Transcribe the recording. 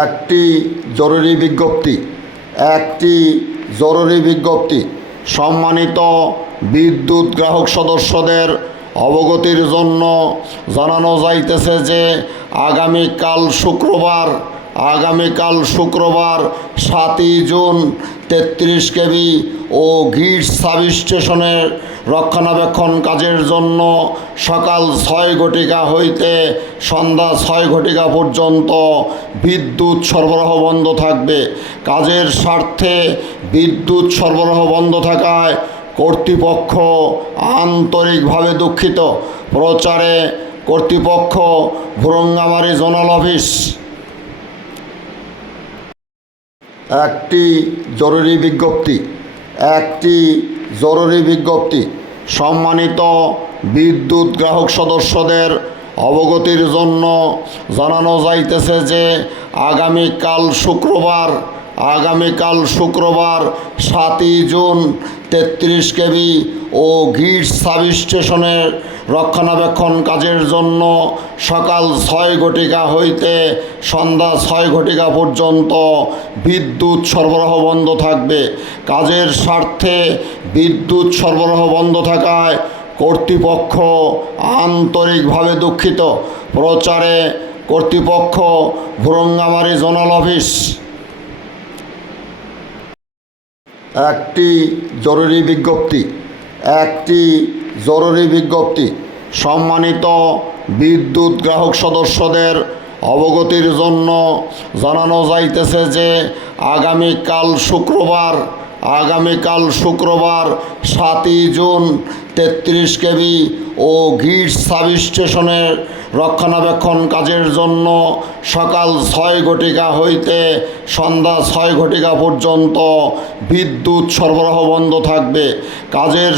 একটি জরুরি বিজ্ঞপ্তি সম্মানিত বিদ্যুৎ গ্রাহক সদস্যদের অবগতির জন্য জানানো যাইতেছে যে আগামীকাল শুক্রবার 7ই জুন 33 কেভি ও গ্রিড সাবস্টেশনের রক্ষণাবেক্ষণ কাজের জন্য সকাল 6 ঘটিকা হইতে সন্ধ্যা 6 ঘটিকা পর্যন্ত বিদ্যুৎ সরবরাহ বন্ধ থাকবে। কাজের স্বার্থে বিদ্যুৎ সরবরাহ বন্ধ থাকায় কর্তৃপক্ষ আন্তরিকভাবে দুঃখিত। প্রচারে কর্তৃপক্ষ, ভুরুঙ্গামারী জোনাল অফিস। একটি জরুরি বিজ্ঞপ্তি সম্মানিত বিদ্যুৎ গ্রাহক সদস্যদের অবগতির জন্য জানানো যাইতেছে যে আগামীকাল শুক্রবার 7ই জুন 33 কেভি ও গ্রিড সাবস্টেশনের রক্ষণাবেক্ষণ কাজের জন্য সকাল 6 ঘটিকা হইতে সন্ধ্যা 6 ঘটিকা পর্যন্ত বিদ্যুৎ সরবরাহ বন্ধ থাকবে। কাজের স্বার্থে বিদ্যুৎ সরবরাহ বন্ধ থাকায় কর্তৃপক্ষ আন্তরিকভাবে দুঃখিত। প্রচারে কর্তৃপক্ষ, ভুরুঙ্গামারী জোনাল অফিস। একটি জরুরি বিজ্ঞপ্তি সম্মানিত বিদ্যুৎ গ্রাহক সদস্যদের অবগতির জন্য জানানো যাইতেছে যে আগামীকাল শুক্রবার 7ই জুন 33 কেভি ও গ্রিড সাবস্টেশনের রক্ষণাবেক্ষণ কাজের জন্য সকাল 6 ঘটিকা হইতে সন্ধ্যা 6 ঘটিকা পর্যন্ত বিদ্যুৎ সরবরাহ বন্ধ থাকবে। কাজের